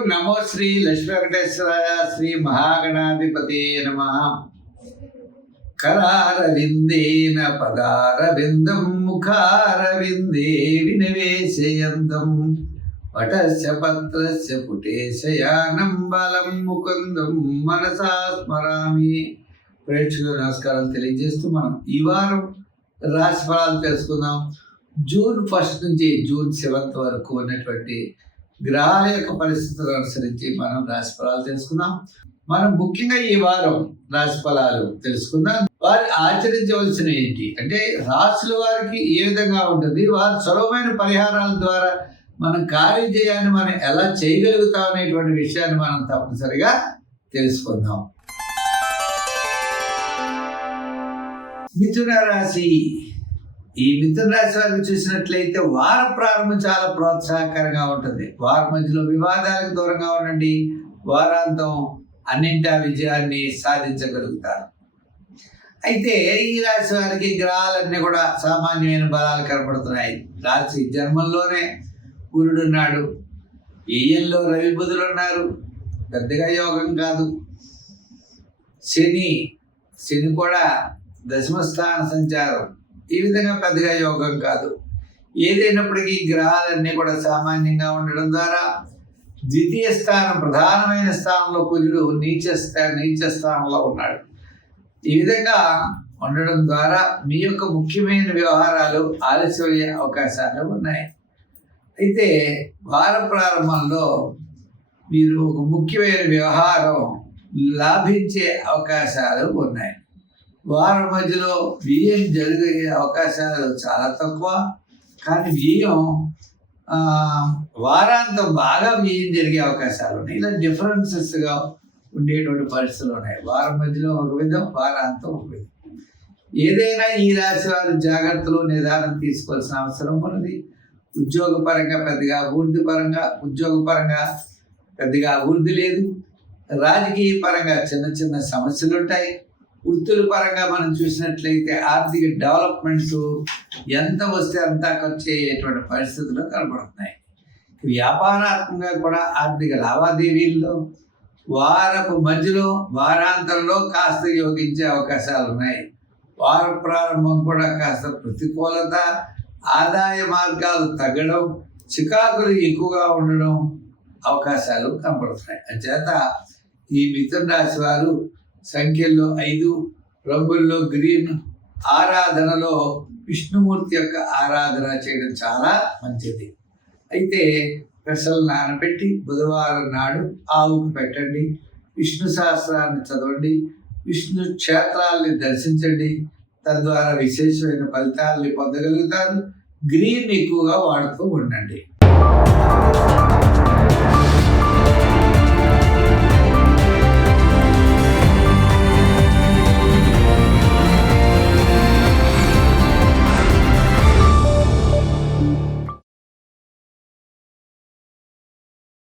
ఓం నమో శ్రీ లక్ష్మీ వెంకటేశ్వరాయ శ్రీ మహాగణాధిపతే నమః. కరారవిందేన పదారవిందం ముఖారవిందే వినివేశయంతం వటస్య పత్రస్య పుటేశయానం బలం ముకుందం మనసా స్మరామి. ప్రేక్షకులు నమస్కారాలు తెలియజేస్తూ మనం ఈ వారం రాశి ఫలాలు తెలుసుకుందాం. జూన్ 1 నుంచి జూన్ 7 వరకు ఉన్నటువంటి గ్రహాల యొక్క పరిస్థితులను అనుసరించి మనం రాశి ఫలాలు తెలుసుకుందాం. మనం ముఖ్యంగా ఈ వారం రాశి ఫలాలు తెలుసుకుందాం. వారు ఆచరించవలసిన ఏంటి అంటే రాశుల వారికి ఏ విధంగా ఉంటుంది, వారు సులభమైన పరిహారాల ద్వారా మనం కార్యజయాన్ని మనం ఎలా చేయగలుగుతాం అనేటువంటి విషయాన్ని మనం తప్పనిసరిగా తెలుసుకుందాం. మిథున రాశి. ఈ మిథున రాశి వారికి చూసినట్లయితే వార ప్రారంభం చాలా ప్రోత్సాహకరంగా ఉంటుంది. వారి మధ్యలో వివాదాలకు దూరంగా ఉండండి. వారాంతం అన్నింటా విజయాన్ని సాధించగలుగుతారు. అయితే ఈ రాశి వారికి గ్రహాలన్నీ కూడా సామాన్యమైన బలాలు కనపడుతున్నాయి. రాశి జన్మంలోనే గురుడు ఉన్నాడు, వ్యయంలో రవి బుధులు ఉన్నారు, పెద్దగా యోగం కాదు. శని కూడా దశమస్థాన సంచారం, ఈ విధంగా పెద్దగా యోగం కాదు. ఏదైనప్పటికీ గ్రహాలన్నీ కూడా సామాన్యంగా ఉండడం ద్వారా ద్వితీయ స్థానం, ప్రధానమైన స్థానంలో కుజుడు నీచ స్థానంలో ఉన్నాడు. ఈ విధంగా ఉండడం ద్వారా మీ యొక్క ముఖ్యమైన వ్యవహారాలు ఆలస్యమయ్యే అవకాశాలు ఉన్నాయి. అయితే వార ప్రారంభంలో మీరు ఒక ముఖ్యమైన వ్యవహారం లాభించే అవకాశాలు ఉన్నాయి. వారం మధ్యలో వ్యయం జరిగే అవకాశాలు చాలా తక్కువ, కానీ వ్యయం వారాంతం బాగా వ్యయం జరిగే అవకాశాలు ఉన్నాయి. ఇలా డిఫరెన్సెస్గా ఉండేటువంటి పరిస్థితులు ఉన్నాయి. వారం మధ్యలో ఒక విధం, వారాంతం ఒక విధం. ఏదైనా ఈ రాశి వారు జాగ్రత్తలు నిదానం తీసుకోవాల్సిన అవసరం ఉన్నది. ఉద్యోగపరంగా పెద్దగా ఉద్యోగపరంగా పెద్దగా అభివృద్ధి లేదు. రాజకీయ పరంగా చిన్న చిన్న సమస్యలు ఉంటాయి. వృత్తుల పరంగా మనం చూసినట్లయితే ఆర్థిక డెవలప్మెంట్స్ ఎంత వస్తే అంతా ఖర్చు అయ్యేటువంటి పరిస్థితులు కనబడుతున్నాయి. వ్యాపారాత్మకంగా కూడా ఆర్థిక లావాదేవీల్లో వారపు మధ్యలో వారాంతంలో కాస్త యోగించే అవకాశాలు ఉన్నాయి. వార ప్రారంభం కూడా కాస్త ప్రతికూలత, ఆదాయ మార్గాలు తగ్గడం, చికాకులు ఎక్కువగా ఉండడం అవకాశాలు కనబడుతున్నాయి. అంచేత ఈ మిథున రాశి వారు సంఖ్యల్లో 5, రంగుల్లో గ్రీన్, ఆరాధనలో విష్ణుమూర్తి యొక్క ఆరాధన చేయడం చాలా మంచిది. అయితే పెసలు నానబెట్టి బుధవారం నాడు ఆవుకు పెట్టండి. విష్ణు సహస్రాన్ని చదవండి. విష్ణు క్షేత్రాలని దర్శించండి. తద్వారా విశేషమైన ఫలితాలని పొందగలుగుతారు. గ్రీన్ ఎక్కువగా వాడుతూ ఉండండి.